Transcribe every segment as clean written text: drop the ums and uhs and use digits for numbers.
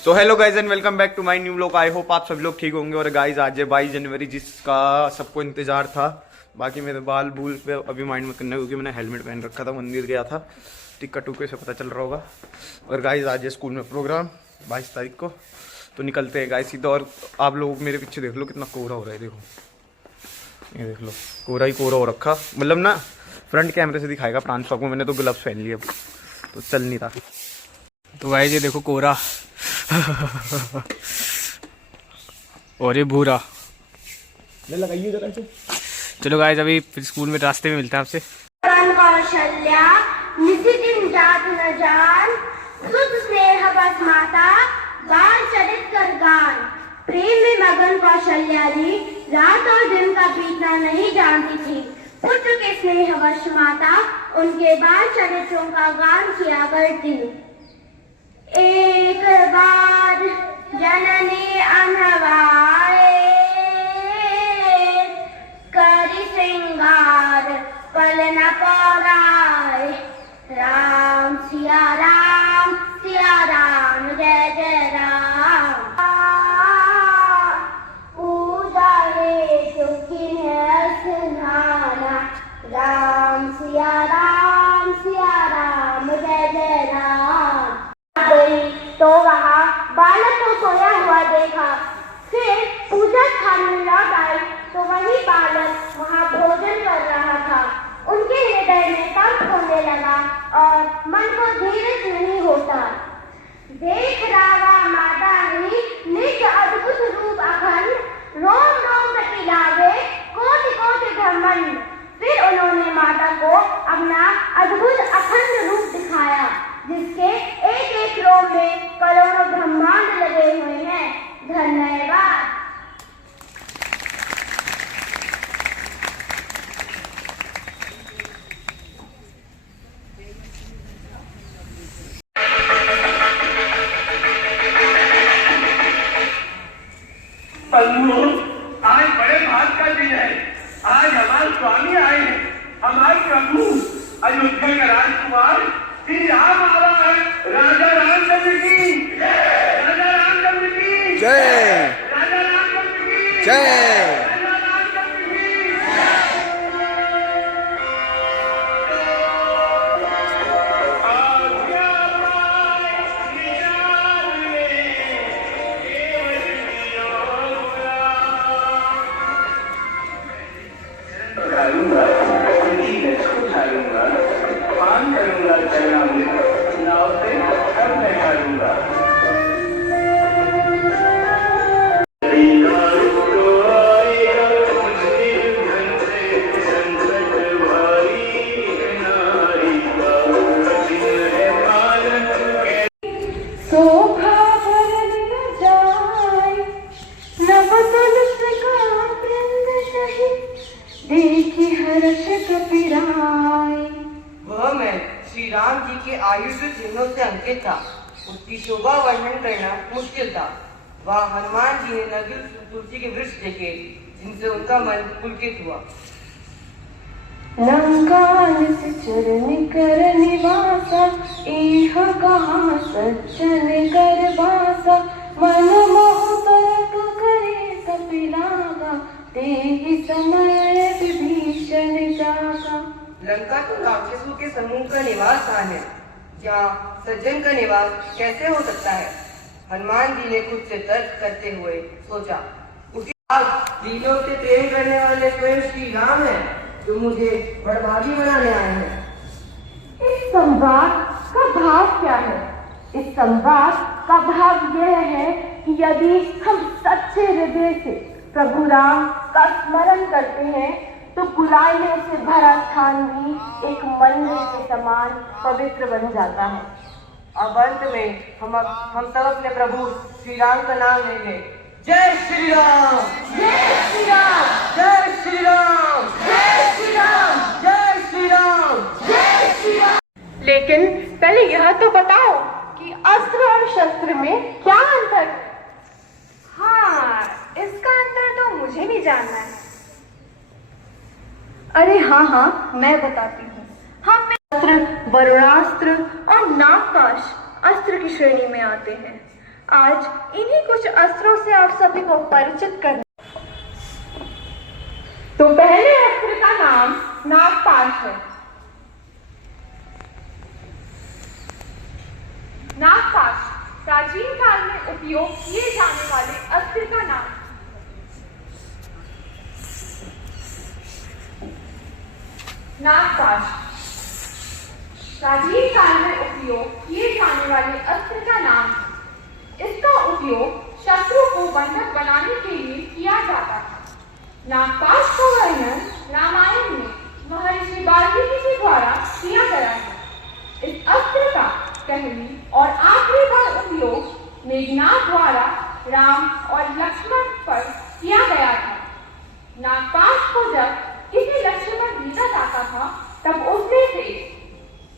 So hello guys and welcome back to my new vlog. I hope आप सभी लोग ठीक होंगे। और गाइज आज है 22 जनवरी, जिसका सबको इंतजार था। बाकी मेरे बाल बूल पे अभी माइंड में करना, क्योंकि मैंने हेलमेट पहन रखा था, मंदिर गया था। टिक्का टुक्के से पता चल रहा होगा। और गाइज आज है स्कूल में प्रोग्राम 22 तारीख को, तो निकलते हैं गाइज सीधा। और आप लोग मेरे पीछे देख लो कितना कोहरा हो रहा है। देखो ये देख लो, कोहरा ही कोहरा हो रखा। मतलब ना फ्रंट कैमरे से दिखाएगा प्रांशु आपको। मैंने तो ग्लव्स पहन लिए, तो चल नहीं रहा। तो गाइज ये देखो कोहरा और ये भूरा लगाइए जरा से। चलो गाइस अभी फिर स्कूल में रास्ते में मिलते हैं आपसे। कौशल्या निशिदिन जात न जान, सुध स्नेह बस माता, बाल चरित कर गान। प्रेम में मगन कौशल्या जी रात और दिन का बीतना नहीं जानती थी। पुत्र के स्नेह वश माता उनके बाल चरित्रों का गान किया करती। एक बार जननी अनवाए, करी श्रृंगार पल न पौराए। राम सिया राम जय जय राम। उजाले सुखिन सुनाना, राम सिया राम जय जय राम। तो वहाँ बालक को सोया हुआ देखा। फिर पूजा खाने लौट आई तो वही बालक वहाँ भोजन कर रहा था। उनके हृदय में कंप होने लगा और मन को धीरज नहीं होता। देख रावा माता ही निज अद्भुत रूप अखंड, रोम रोम कटी लागे कोटि कोटि ब्रह्मांड। फिर उन्होंने माता को अपना अद्भुत अखंड रूप दिखाया, जिसके एक एक रोम में करोड़ों ब्रह्मांड लगे हुए हैं। धन्यवाद। आज बड़े भाग का दिन है। आज हमारे स्वामी आए हैं, हमारे प्रभु अयोध्या का राजकुमार श्री राम आ रहा है। राजा रामचंद्र की जय, राजा रामचंद्र की जय, राजा रामचंद्र की जय। राजा रामचंद्र की। पान करूंगा चरणामृत, नाव से अब मैं खाऊंगा। वह मैं श्री राम जी के आयुष चिन्हों से अंकित था। उसकी शोभा वर्णन करना मुश्किल था। वह हनुमान जी ने नगील तुलसी के वृक्ष देखे, जिनसे उनका मन पुलकित हुआ। लंकान से चरण कर निवासा, एह कहाँ सज्जन कर बासा। मन मोह परक करे कपिलागा, तेहि समय विभीषण जागा। लंका तो राक्षसों के समूह का निवास स्थान है, जहाँ सज्जन का निवास कैसे हो सकता है। हनुमान जी ने खुद से तर्क करते हुए सोचा, उसके बाद दीनों से प्रेम करने वाले स्वयं श्री राम हैं, जो मुझे बड़भागी बनाने आए हैं। इस संवाद का भाव क्या है? इस संवाद का भाव यह है कि यदि हम सच्चे हृदय से प्रभु राम का स्मरण करते हैं, तो बुराइयों से भरा स्थान भी एक मंदिर के समान पवित्र बन जाता है। अब अंत में हम सब अपने प्रभु श्री राम का नाम लेंगे। जय श्री राम, जय श्री राम, जय श्री राम, जय श्री राम, जय श्री राम, जय श्री राम। लेकिन पहले यह तो बताओ कि अस्त्र और शस्त्र में क्या अंतर है? हाँ, इसका अंतर तो मुझे भी जानना है। अरे हाँ, मैं बताती हूँ। हम अस्त्र वरुणास्त्र और नागपाश अस्त्र की श्रेणी में आते हैं। आज इन्हीं कुछ अस्त्रों से आप सभी को परिचित करें। तो पहले अस्त्र का नाम नागपाश है। नागपाश प्राचीन काल में उपयोग किए जाने वाले अस्त्र का नाम। नागपाश प्राचीन काल में उपयोग किए जाने वाले अस्त्र का नाम है। इसका उपयोग शत्रु को बंधक बनाने के लिए किया जाता था। नागपाश का वर्णन रामायण में महर्षि वाल्मीकि के द्वारा किया गया है। इस अस्त्र का पहली और आखिरी बार उपयोग मेघनाद द्वारा राम और लक्ष्मण पर किया गया था। नागपाश को जब किसी लक्ष्य पर भेजा जाता था तब उसमें से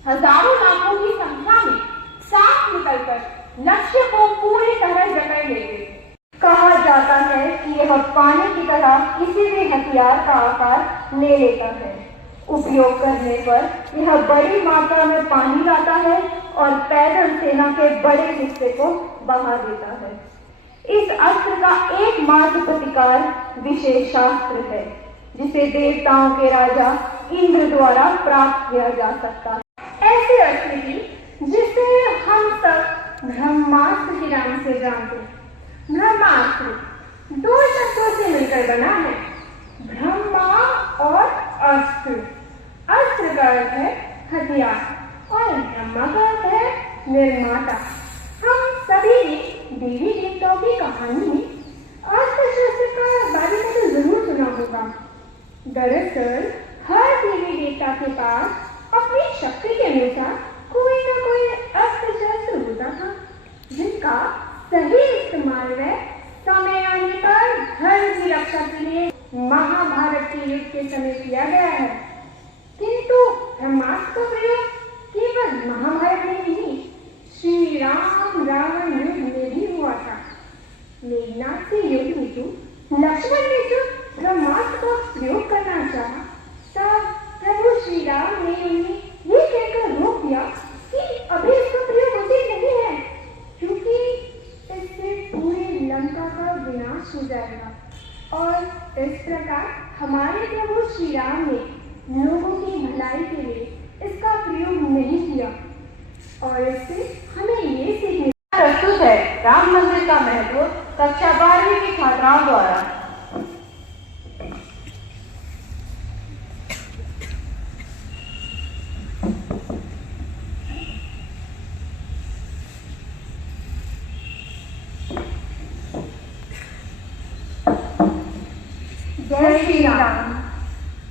हजारों लाखों की संख्या में सांप निकलकर लक्ष्य को पूरी तरह जकड़ लेते थे। कहा जाता है कि यह पानी की तरह किसी भी हथियार का आकार ले लेता है। उपयोग करने पर यह बड़ी मात्रा में पानी लाता है और पैदल सेना के बड़े हिस्से को बहा देता है। इस अस्त्र का एकमात्र प्रतिकार विशेषास्त्र है, जिसे देवताओं के राजा इंद्र द्वारा प्राप्त किया जा सकता है। ऐसे अस्त्र की जिसे हम सब ब्रह्मास्त्र के नाम से जानते हैं। ब्रह्मास्त्र दो शब्दों से मिलकर बना है, ब्रह्मा और अस्त्र। अस्त्र का अर्थ है हथियार और ब्रह्मा का अर्थ है निर्माता। हम सभी ने देवी देवताओं की कहानी में अस्त्र शस्त्र का बारे में तो जरूर सुना होगा। दरअसल हर देवी देवता के पास अपनी शक्ति के अनुसार कोई न कोई अस्त्र शस्त्र होता था, जिनका सही इस्तेमाल व समय आने पर धर्म की रक्षा के लिए महाभारत के युद्ध के समय किया गया है। किंतु ब्रह्मास्त्र का प्रयोग केवल महाभारत में नहीं, श्री राम रावण युद्ध में भी हुआ था। मेघनाद से युद्ध में जो लक्ष्मण ने जो ब्रह्मास्त्र का प्रयोग करना चाहा, तब प्रभु श्री राम ने उन्हें ये कहकर रोक दिया कि अभी इसका प्रयोग उचित नहीं है, क्योंकि इससे पूरी लंका का विनाश हो जाएगा। और इस प्रकार हमारे प्रभु श्री राम ने लोगों की भलाई के लिए इसका प्रयोग नहीं किया। और इससे हमें ये सीखने प्रस्तुत है राम मंदिर का महत्व कक्षा 12वीं की छात्राओं द्वारा। जय श्री राम।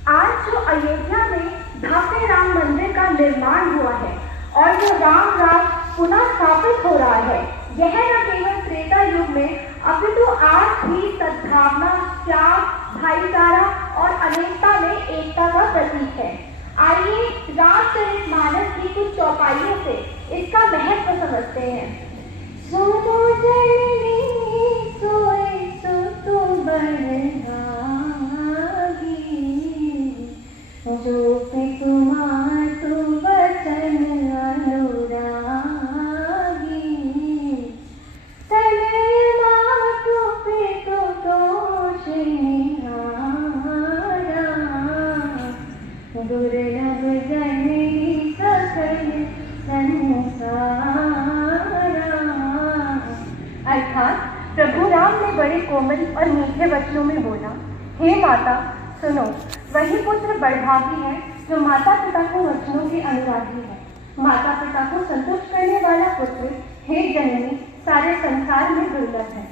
आज जो अयोध्या में भव्य राम मंदिर का निर्माण हुआ है और जो राम राज पुनः स्थापित हो रहा है, यह न केवल त्रेता युग में अपितु आज भी सद्भावना, त्याग, भाईचारा और अनेकता में एकता का प्रतीक है। आइए रामचरितमानस की कुछ चौपाइयों से इसका महत्व समझते हैं। सुनो जननी सोए सो तुम जो पे तुम्हार तो वचन अनुरागी, तनय मातु पे तो दोष निहारा, दुर्लभ जननी सकल संसारा। अर्थात प्रभु राम ने बड़े कोमल और मीठे वचनों में बोला, हे माता सुनो, वही पुत्र बड़भागी है जो माता पिता को वचनों के अनुरागी है। माता पिता को संतुष्ट करने वाला पुत्र, हे जननी, सारे संसार में दुर्लभ है।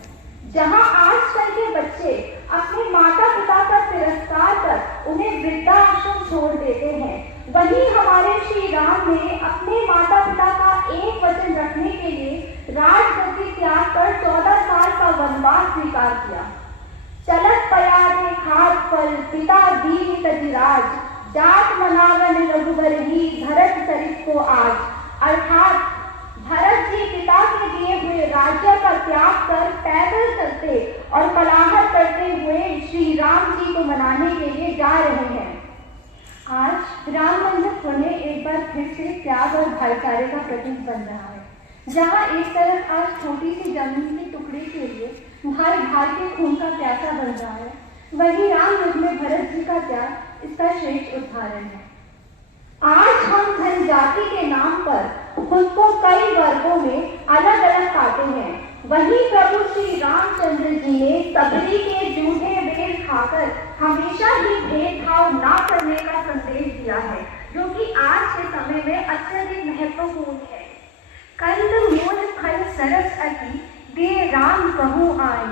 जहाँ आजकल के बच्चे अपने माता पिता का तिरस्कार कर उन्हें वृद्धाश्रम छोड़ देते हैं, वहीं हमारे श्री राम ने अपने माता पिता का एक वचन रखने के लिए राजगद्दी त्याग कर 14 साल का वनवास स्वीकार किया। चलत पयारे खाद फल पिता दीन तजिराज, जात मनावन रघुबर ही भरत चरित को आज। अर्थात भरत जी पिता के दिए हुए राज्य का त्याग कर पैदल चलते और पलाहट करते हुए श्री राम जी को मनाने के लिए जा रहे हैं। आज राम मंदिर पुणे एक बार फिर से त्याग और भाईचारे का प्रतीक बन रहा है। जहाँ एक तरफ आज छोटी सी जमीन के टुकड़े के लिए भाई भाई के खून का प्यासा बन रहा है, वहीं राम युग में भरत जी का त्याग इसका श्रेष्ठ उदाहरण है। आज हम जनजाति के नाम पर खुद को कई वर्गों में अलग अलग पाते हैं, वहीं प्रभु श्री रामचंद्र जी ने सबरी के जूठे बेल खाकर हमेशा ही भेदभाव ना करने का संदेश दिया है, जो कि आज के समय में अत्यधिक महत्वपूर्ण है। कंद मूल फल सरस अति दे राम कहूँ आई,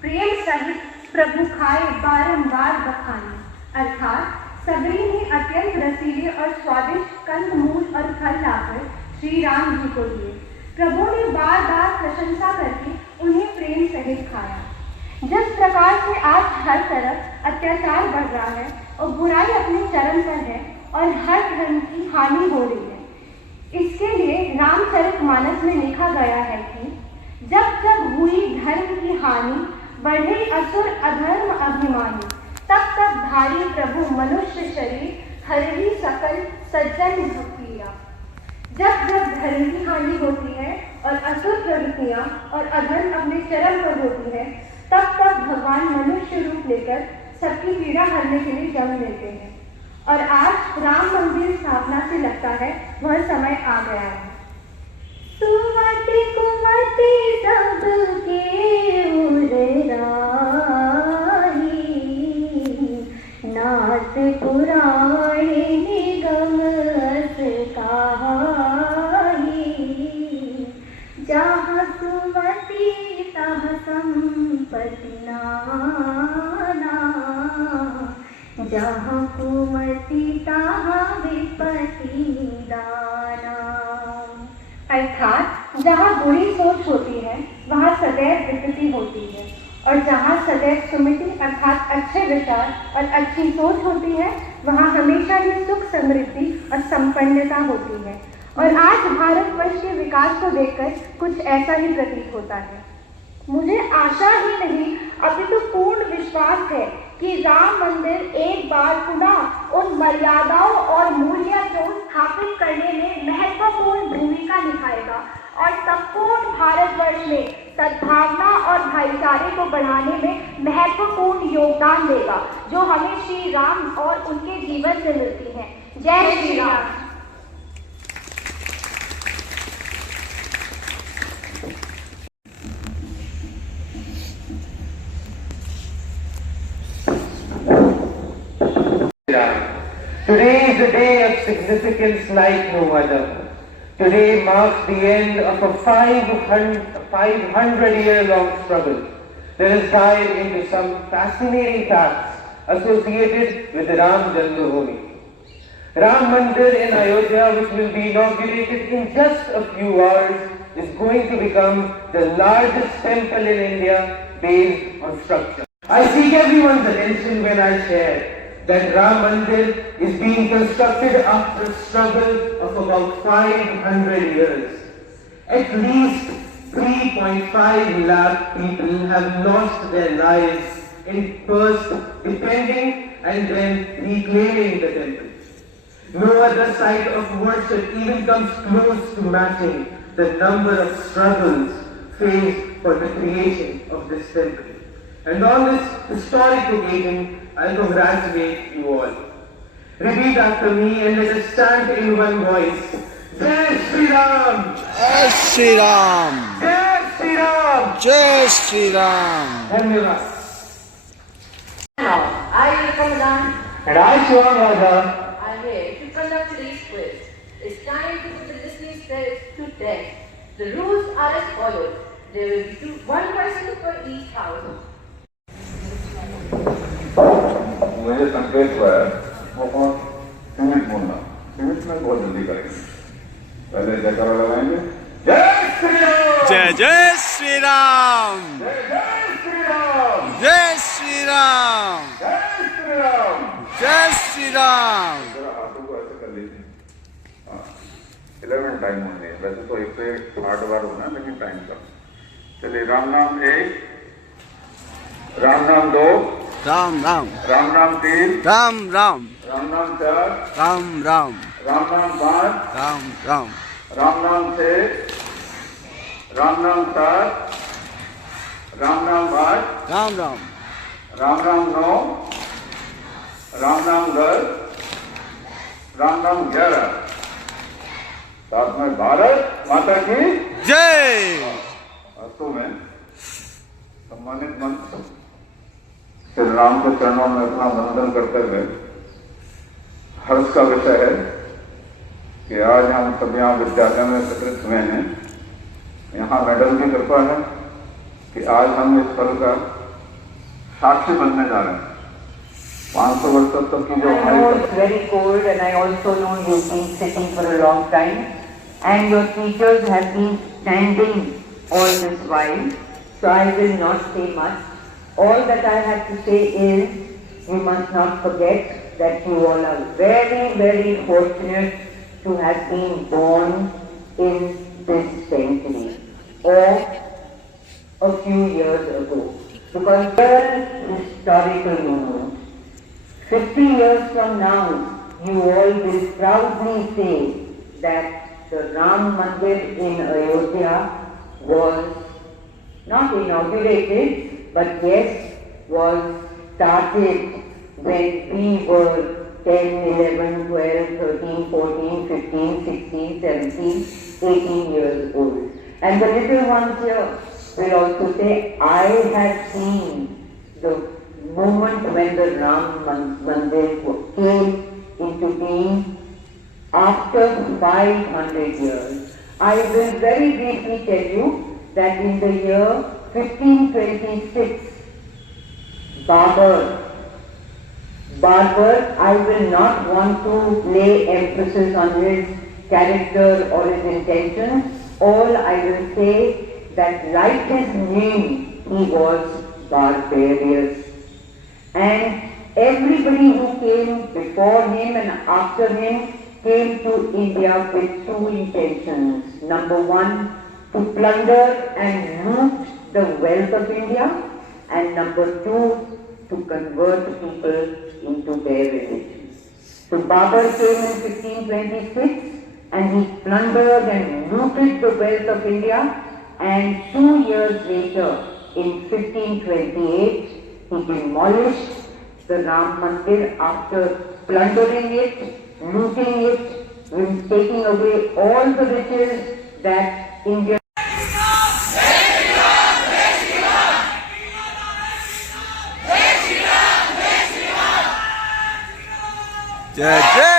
प्रेम सहित प्रभु खाए बारंबार बखानी। अर्थात सबरी ने अत्यंत रसीले और स्वादिष्ट कंद मूल और फल लाकर श्री राम जी को दिए। प्रभु ने बार बार प्रशंसा करके उन्हें प्रेम सहित खाया। जिस प्रकार से आज हर तरफ अत्याचार बढ़ रहा है और बुराई अपने चरम पर है और हर धर्म की हानि हो रही है, इसके लिए रामचरितमानस में लिखा गया है कि जब जब हुई धर्म की हानि, बढ़े असुर अधर्म अभिमानी, तब तब धारी प्रभु मनुष्य शरीर, हरि सकल सज्जन भक्तिया। जब जब धर्म की हानि होती है और असुर प्रवृत्तियां और अधर्म अपने चरम पर होती है, तब तब भगवान मनुष्य रूप लेकर सबकी पीड़ा हरने के लिए जन्म लेते हैं। और आज राम मंदिर स्थापना से लगता है वह समय आ गया है। सुमति कुमति सबके उर राही, नाथ पुराणे निगम अस कहाई, जहाँ सुमति तह संपत्ति नाना, जहाँ कुमति तहाँ विपत्ति दाना। अर्थात जहाँ बुरी सोच होती है वहाँ सदैव विपत्ति होती है, और जहाँ सदैव सुमति अर्थात अच्छे विचार और अच्छी सोच होती है वहाँ हमेशा ही सुख समृद्धि और संपन्नता होती है। और आज भारतवर्ष के विकास को देखकर कुछ ऐसा ही प्रतीत होता है। मुझे आशा ही नहीं अपितु पूर्ण विश्वास है कि राम मंदिर एक बार पुनः उन मर्यादाओं और मूल्यों को स्थापित करने में महत्वपूर्ण भूमिका निभाएगा और संपूर्ण भारतवर्ष में सद्भावना और भाईचारे को बढ़ाने में महत्वपूर्ण योगदान देगा, जो हमें श्री राम और उनके जीवन से मिलती है। जय Shri Ram. Today is a day of significance like no other. Today marks the end of a 500-year-long struggle. Let us dive into some fascinating facts associated with the Ram Janmabhoomi. Ram Mandir in Ayodhya, which will be inaugurated in just a few hours, is going to become the largest temple in India based on structure. I seek everyone's attention when I share that Ram Mandir is being constructed after a struggle of about 500 years. At least 3.5 lakh people have lost their lives in first defending and then reclaiming the temple. No other site of worship even comes close to matching the number of struggles faced for the creation of this temple. And on this historic occasion, I congratulate you all. Repeat after me and let us chant in one voice. Jai Shri Ram! जय Shri Ram, Jai Shri Ram! जय Shri Ram. Dhanyavad. Now, I, Ramadan, And I, Shivam Raja, are here to conduct today's quiz. It's time to put the listening spirits to test. The rules are as follows. There will be one person for each house. मुझे संकेत हुआ है वो कौन सीमित बोलना सीमित में बहुत जल्दी करेंगे पहले जयकारा लगाएंगे जय श्री राम जय जय श्री राम, जय जय श्री राम जय श्री राम, जय श्री राम जय श्री राम। जरा हाथों को ऐसे कर लीजिए 11 टाइम होने हैं वैसे तो 1 से 8 बार होना है लेकिन टाइम कम चलिए राम नाम 1 राम नाम 2 राम राम, राम नाम 3 राम राम, राम नाम 4 राम राम, राम नाम 5 राम राम, राम नाम 6 राम राम 7, राम राम 8, राम राम। राम राम 9, राम राम 10, राम राम 11। साथ में भारत माता की जय। वास्तव में सम्मानित मंच श्री राम के चरणों में अपना वंदन करते हुए हर्ष का विषय है कि आज हम सब यहाँ विद्यालय में एकत्रित हुए हैं। यहाँ मेडल की कृपा है कि आज हम इस पल का साक्षी बनने जा रहे हैं। 500 वर्षों तक की जो I know it's very cold and I also know you've been sitting for a long time and your teachers have been standing all this while, so I will not say much. All that I have to say is you must not forget that you all are very, very fortunate to have been born in this century or a few years ago. Because there is historical moment. 50 years from now, you all will proudly say that the Ram Mandir in Ayodhya was not inaugurated, but yes, was started when we were 10, 11, 12, 13, 14, 15, 16, 17, 18 years old. And the little ones here will also say, I have seen the moment when the Ram Mandir came into being after 500 years. I will very briefly tell you that in the year 1526, Babur, I will not want to lay emphasis on his character or his intentions. All I will say that like his name, he was barbarous. And everybody who came before him and after him came to India with two intentions. Number one, to plunder and loot the wealth of India, and number two, to convert people into their religion. So Babur came in 1526 and he plundered and looted the wealth of India, and 2 years later, in 1528, he demolished the Ram Mandir after plundering it, looting it, taking away all the riches that India जय जय।